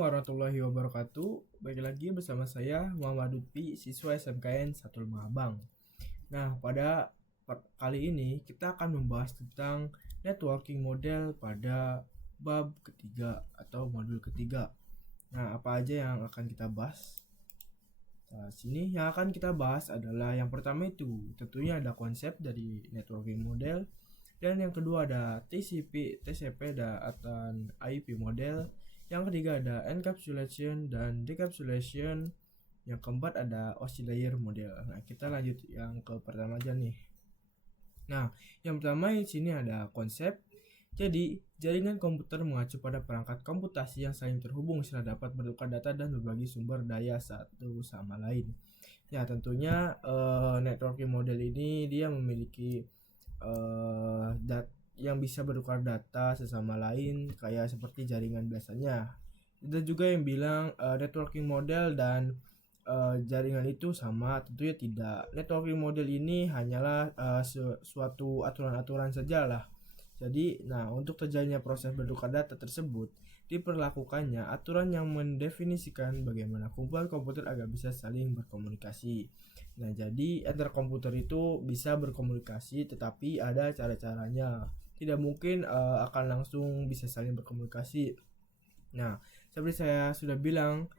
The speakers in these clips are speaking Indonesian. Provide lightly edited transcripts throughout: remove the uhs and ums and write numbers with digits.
warahmatullahi wabarakatuh. Baik lagi bersama saya Muhammad Lutfi, siswa SMKN 1 Abang. Nah, pada kali ini kita akan membahas tentang networking model pada bab ketiga atau modul ketiga. Nah, apa aja yang akan kita bahas? Nah, sini yang akan kita bahas adalah yang pertama itu tentunya ada konsep dari networking model, dan yang kedua ada TCP, TCP atau IP model. Yang ketiga ada encapsulation dan decapsulation. Yang keempat ada oscillator model. Nah, kita lanjut yang ke pertama aja nih. Nah, yang pertama di sini ada konsep. Jadi, jaringan komputer mengacu pada perangkat komputasi yang saling terhubung secara dapat bertukar data dan berbagi sumber daya satu sama lain. Ya, tentunya networking model ini dia memiliki yang bisa bertukar data sesama lain kayak seperti jaringan biasanya. Ada juga yang bilang networking model dan jaringan itu sama. Tentunya tidak. Networking model ini hanyalah suatu aturan-aturan saja lah. Jadi, untuk terjadinya proses bertukar data tersebut, diperlakukannya aturan yang mendefinisikan bagaimana kumpulan komputer agar bisa saling berkomunikasi. Nah, jadi antar komputer itu bisa berkomunikasi, tetapi ada cara-caranya. Tidak mungkin akan langsung bisa saling berkomunikasi. Nah, seperti saya sudah bilang,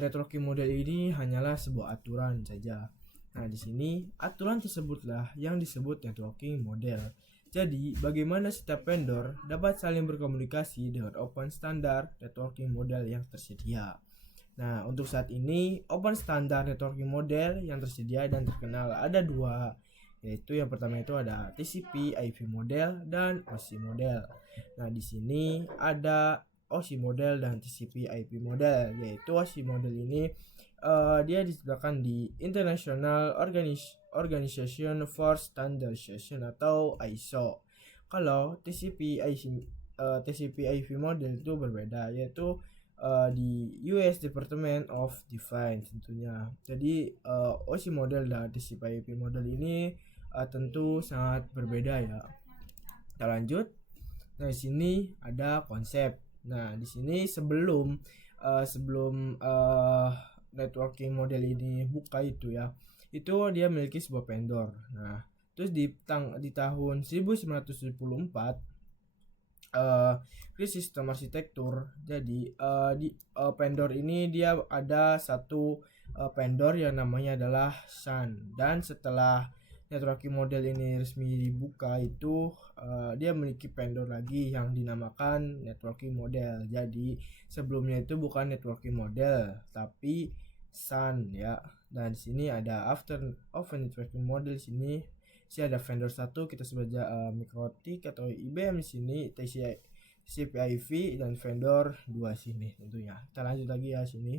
networking model ini hanyalah sebuah aturan saja. Nah, di sini aturan tersebutlah yang disebut networking model. Jadi, bagaimana setiap vendor dapat saling berkomunikasi dengan open standard networking model yang tersedia. Nah, untuk saat ini open standard networking model yang tersedia dan terkenal ada dua, yaitu yang pertama itu ada TCP/IP model dan OSI model. Nah, di sini ada OSI model dan TCP/IP model, yaitu OSI model ini dia disebutkan di International Organization for Standardization atau ISO. Kalau TCP/IP model itu berbeda, yaitu di US Department of Defense tentunya. Jadi OSI model dan TCP/IP model ini tentu sangat berbeda ya. Kita lanjut. Nah, di sini ada konsep. Nah, di sini sebelum networking model ini buka itu ya, itu dia memiliki sebuah vendor. Nah, terus di tahun 1974 sistem arsitektur. Jadi di vendor ini dia ada satu vendor yang namanya adalah Sun, dan setelah networking model ini resmi dibuka itu dia memiliki vendor lagi yang dinamakan networking model. Jadi sebelumnya itu bukan networking model tapi Sun ya. Dan di sini ada after networking model di sini. Ada vendor satu kita sebut aja Mikrotik atau IBM di sini, TCP/IP, dan vendor 2 sini tentunya. Kita lanjut lagi ya sini.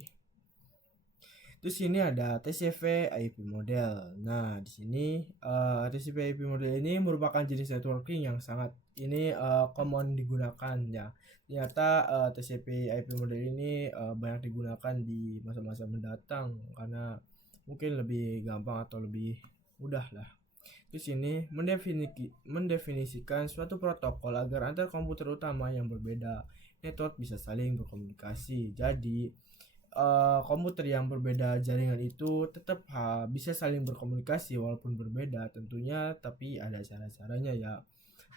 Terus sini ada TCP/IP model. Nah, di sini TCP/IP model ini merupakan jenis networking yang sangat common digunakan ya. Ternyata TCP/IP model ini banyak digunakan di masa-masa mendatang karena mungkin lebih gampang atau lebih mudah lah. Di sini mendefinisikan suatu protokol agar antar komputer utama yang berbeda network bisa saling berkomunikasi. Jadi komputer yang berbeda jaringan itu tetap bisa saling berkomunikasi walaupun berbeda tentunya, tapi ada cara-caranya ya.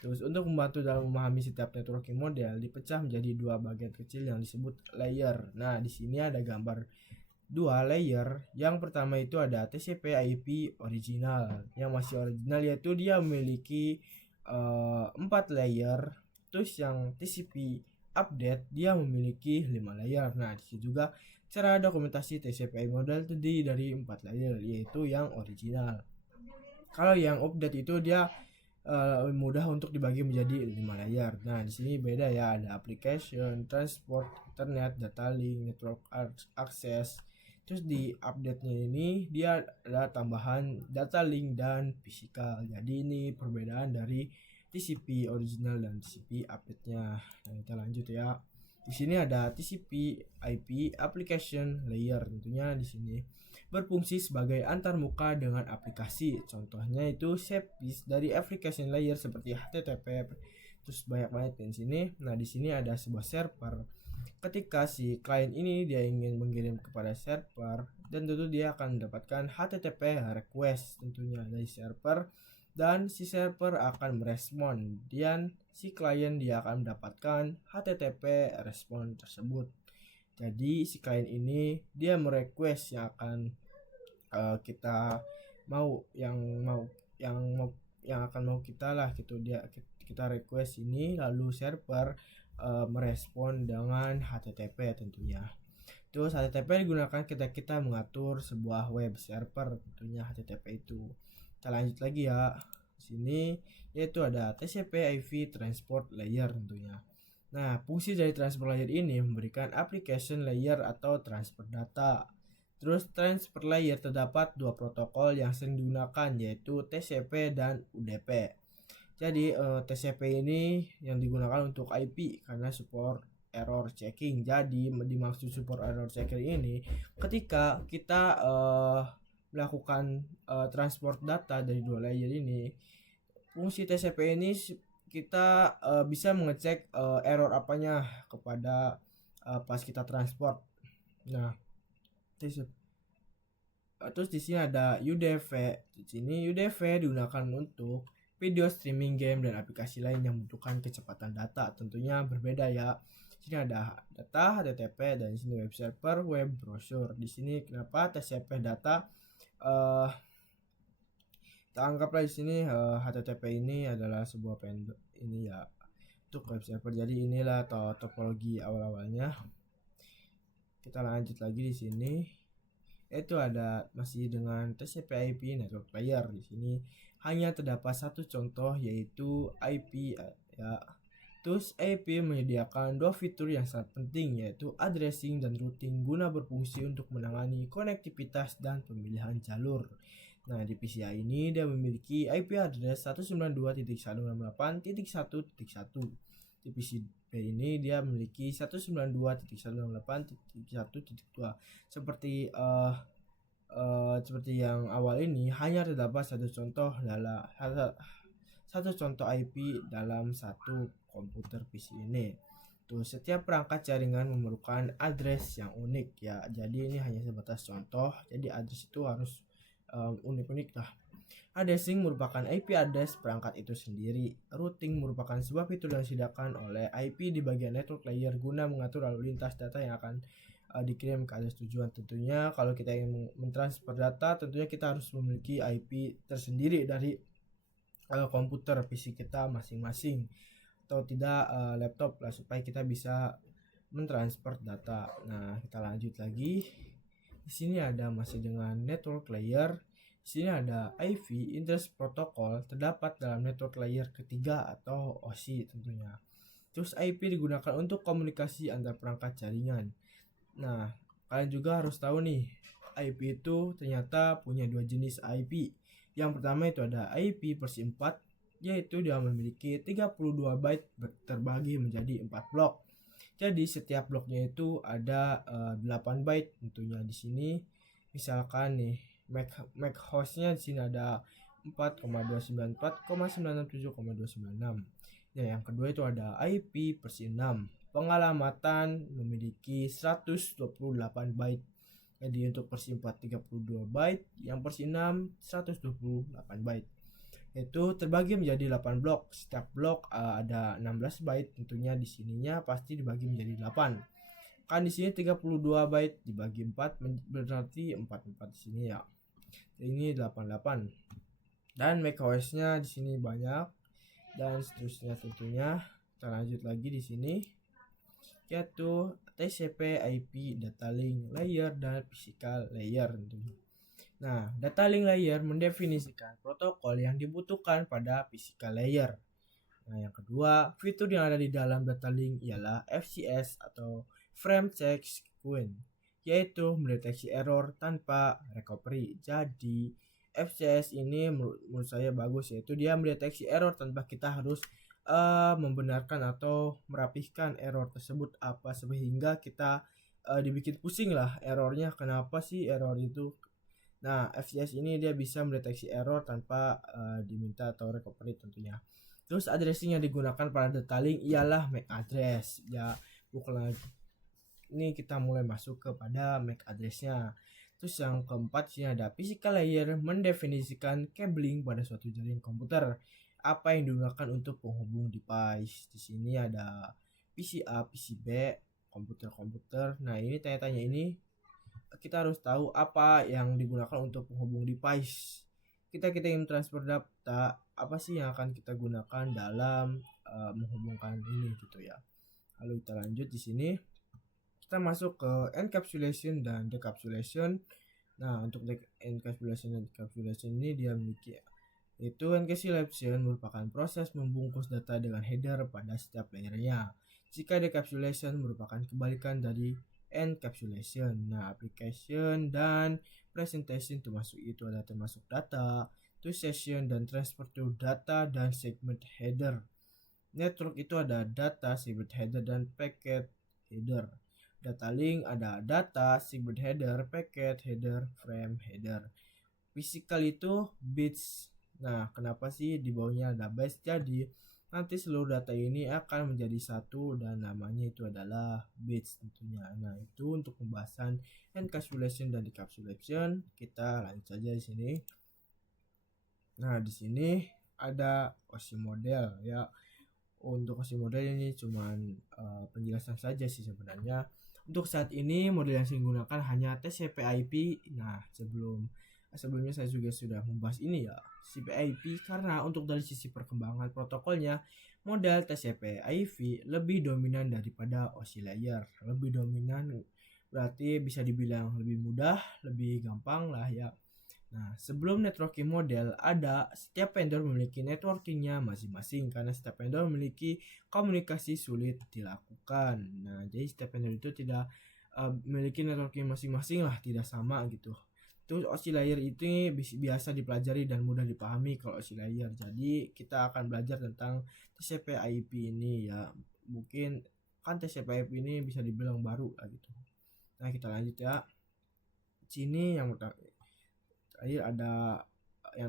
Terus untuk membantu dalam memahami setiap networking model dipecah menjadi dua bagian kecil yang disebut layer. Nah, di sini ada gambar dua layer. Yang pertama itu ada TCP/IP original. Yang masih original yaitu dia memiliki 4 layer. Terus yang TCP update dia memiliki 5 layer. Nah, di sini juga cara dokumentasi TCP/IP model terdiri dari 4 layer, yaitu yang original. Kalau yang update itu dia mudah untuk dibagi menjadi 5 layer. Nah, di sini beda ya, ada application, transport, internet, data link, network access. Terus di update-nya ini dia ada tambahan data link dan physical. Jadi ini perbedaan dari TCP original dan TCP update-nya. Nah, kita lanjut ya. Di sini ada TCP/IP application layer, tentunya di sini berfungsi sebagai antarmuka dengan aplikasi. Contohnya itu service dari application layer seperti HTTP. Terus banyak banget di sini. Nah, di sini ada sebuah server. ketika si klien ini dia ingin mengirim kepada server, dan tentu dia akan mendapatkan HTTP request tentunya dari server, dan si server akan merespon, dan si klien dia akan mendapatkan HTTP respon tersebut. Jadi si klien ini dia merequest yang akan kita mau yang akan mau kita lah gitu, kita request ini, lalu server merespon dengan HTTP tentunya. Terus HTTP digunakan ketika kita mengatur sebuah web server tentunya HTTP itu. Kita lanjut lagi ya. Di sini yaitu ada TCP/IP Transport Layer tentunya. Nah, fungsi dari transport layer ini memberikan application layer atau transfer data. Terus transfer layer terdapat dua protokol yang sering digunakan, yaitu TCP dan UDP. Jadi TCP ini yang digunakan untuk IP karena support error checking. Jadi dimaksud support error checking ini ketika kita melakukan transport data dari dua layer ini, fungsi TCP ini kita bisa mengecek error apanya kepada pas kita transport. Nah, terus di sini ada UDV. Di sini UDV digunakan untuk video streaming game dan aplikasi lain yang membutuhkan kecepatan data. Tentunya berbeda ya. Di sini ada data HTTP dan di sini web server, web browser. Di sini kenapa TCP data? Kita anggaplah di sini HTTP ini adalah sebuah pendek ini ya untuk web server. Jadi inilah topologi awal-awalnya. Kita lanjut lagi di sini. Itu ada masih dengan TCP/IP network layer. Di sini hanya terdapat satu contoh, yaitu IP ya. Terus IP menyediakan dua fitur yang sangat penting, yaitu addressing dan routing, guna berfungsi untuk menangani konektivitas dan pemilihan jalur. Nah, di PCI ini dia memiliki IP address 192.168.1.1. Di PCB ini dia memiliki 192.168.1.2. Seperti yang awal ini, hanya terdapat satu contoh IP dalam satu komputer PC ini. Tuh, setiap perangkat jaringan memerlukan address yang unik ya. Jadi ini hanya sebatas contoh. Jadi address itu harus unik-unik lah. Addressing merupakan IP address perangkat itu sendiri. Routing merupakan sebuah fitur yang disediakan oleh IP di bagian network layer guna mengatur lalu lintas data yang akan dikirim ke address tujuan. Tentunya kalau kita ingin mentransfer data, tentunya kita harus memiliki IP tersendiri dari komputer PC kita masing-masing, atau tidak laptop lah, supaya kita bisa mentransfer data. Nah, kita lanjut lagi. Di sini ada masih dengan network layer. Di sini ada IV Interest Protocol, terdapat dalam network layer ketiga atau OSI tentunya. Terus IP digunakan untuk komunikasi antar perangkat jaringan. Nah, kalian juga harus tahu nih, IP itu ternyata punya dua jenis IP. Yang pertama itu ada IP versi 4, yaitu dia memiliki 32 byte terbagi menjadi 4 blok. Jadi setiap bloknya itu ada 8 byte tentunya. Di sini misalkan nih MAC hostnya di sini ada 4,294,967,296. Nah, yang kedua itu ada IP versi 6. Pengalamatan memiliki 128 byte. Jadi untuk versi 4 32 byte, yang versi 6 128 byte. Itu terbagi menjadi 8 blok. Setiap blok ada 16 byte. Tentunya di sininya pasti dibagi menjadi 8. Kan di sini 32 byte dibagi 4 berarti 44 di sini ya. Ini 88. Dan macOS-nya di sini banyak dan seterusnya tentunya. Kita lanjut lagi di sini, yaitu TCP/IP data link layer dan physical layer tentunya. Nah, data link layer mendefinisikan protokol yang dibutuhkan pada physical layer. Nah, yang kedua, fitur yang ada di dalam data link ialah FCS atau Frame Check Sequence, yaitu mendeteksi error tanpa recovery. Jadi, FCS ini menurut saya bagus, yaitu dia mendeteksi error tanpa kita harus membenarkan atau merapihkan error tersebut apa, sehingga kita dibikin pusing lah errornya, kenapa sih error itu. Nah, FCS ini dia bisa mendeteksi error tanpa diminta atau recovery tentunya. Terus addressing yang digunakan pada data link ialah MAC address. Ya, bukan lagi Ini kita mulai masuk kepada MAC address-nya. Terus yang keempat sini ada physical layer, mendefinisikan cabling pada suatu jaringan komputer. Apa yang digunakan untuk penghubung device. Di sini ada PCA, PCB, komputer-komputer. Nah, ini tanya-tanya ini kita harus tahu apa yang digunakan untuk penghubung device. Kita ingin transfer data, apa sih yang akan kita gunakan dalam menghubungkan ini gitu ya. Lalu kita lanjut di sini. Kita masuk ke encapsulation dan decapsulation. Nah, untuk encapsulation dan decapsulation ini dia memiliki itu encapsulation merupakan proses membungkus data dengan header pada setiap layernya. Jika decapsulation merupakan kebalikan dari encapsulation. Nah, application dan presentation termasuk itu ada termasuk data, to session dan transfer to data dan segment header. Network itu ada data, segment header dan packet header. Data link ada data, segment header, packet header, frame header. Physical itu bits. Nah, kenapa sih di bawahnya ada bits? Jadi nanti seluruh data ini akan menjadi satu dan namanya itu adalah bits tentunya. Nah, itu untuk pembahasan encapsulation dan decapsulation. Kita lanjut saja di sini. Nah, di sini ada OSI model ya. Untuk OSI model ini cuman penjelasan saja sih sebenarnya. Untuk saat ini model yang saya gunakan hanya TCP/IP. Nah, sebelumnya saya juga sudah membahas ini ya, TCP/IP, karena untuk dari sisi perkembangan protokolnya model TCP/IP lebih dominan daripada OSI layer. Lebih dominan berarti bisa dibilang lebih mudah, lebih gampang lah ya. Nah, sebelum networking model ada, setiap vendor memiliki networkingnya masing-masing karena setiap vendor memiliki komunikasi sulit dilakukan. Nah, jadi setiap vendor itu tidak memiliki networking masing-masing lah, tidak sama gitu. Terus OSI layer itu biasa dipelajari dan mudah dipahami kalau OSI layer. Jadi kita akan belajar tentang TCP/IP ini ya. Mungkin kan TCP/IP ini bisa dibilang baru lah gitu. Nah, kita lanjut ya. Sini yang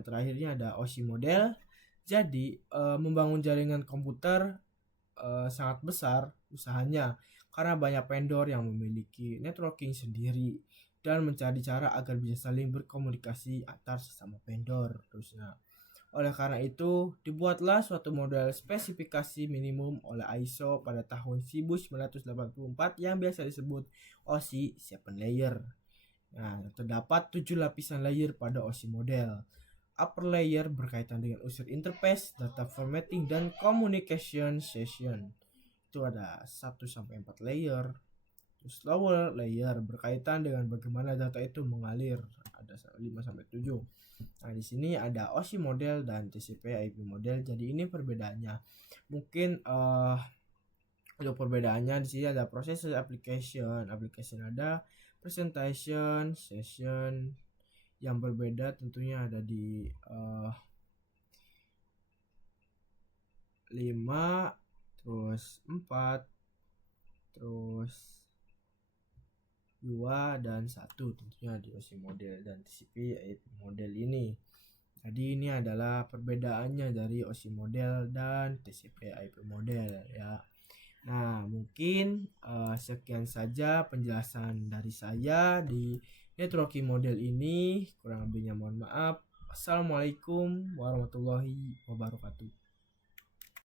terakhirnya ada OSI model. Jadi membangun jaringan komputer sangat besar usahanya karena banyak vendor yang memiliki networking sendiri dan mencari cara agar bisa saling berkomunikasi antar sesama vendor. Terusnya, oleh karena itu dibuatlah suatu model spesifikasi minimum oleh ISO pada tahun 1984 yang biasa disebut OSI 7 layer. Nah, terdapat 7 lapisan layer pada OSI model. Upper layer berkaitan dengan user interface, data formatting, dan communication session. Itu ada 1-4 layer. Terus lower layer berkaitan dengan bagaimana data itu mengalir. Ada 5-7. Nah, di sini ada OSI model dan TCP/IP model. Jadi ini perbedaannya. Mungkin untuk perbedaannya di sini ada proses application ada presentation, session. Yang berbeda tentunya ada di 5, terus 4, terus 2 dan 1 tentunya di OSI model dan TCP/IP model ini. Jadi ini adalah perbedaannya dari OSI model dan TCP/IP model ya. Nah, mungkin sekian saja penjelasan dari saya di networking model ini. Kurang lebihnya mohon maaf. Assalamualaikum warahmatullahi wabarakatuh.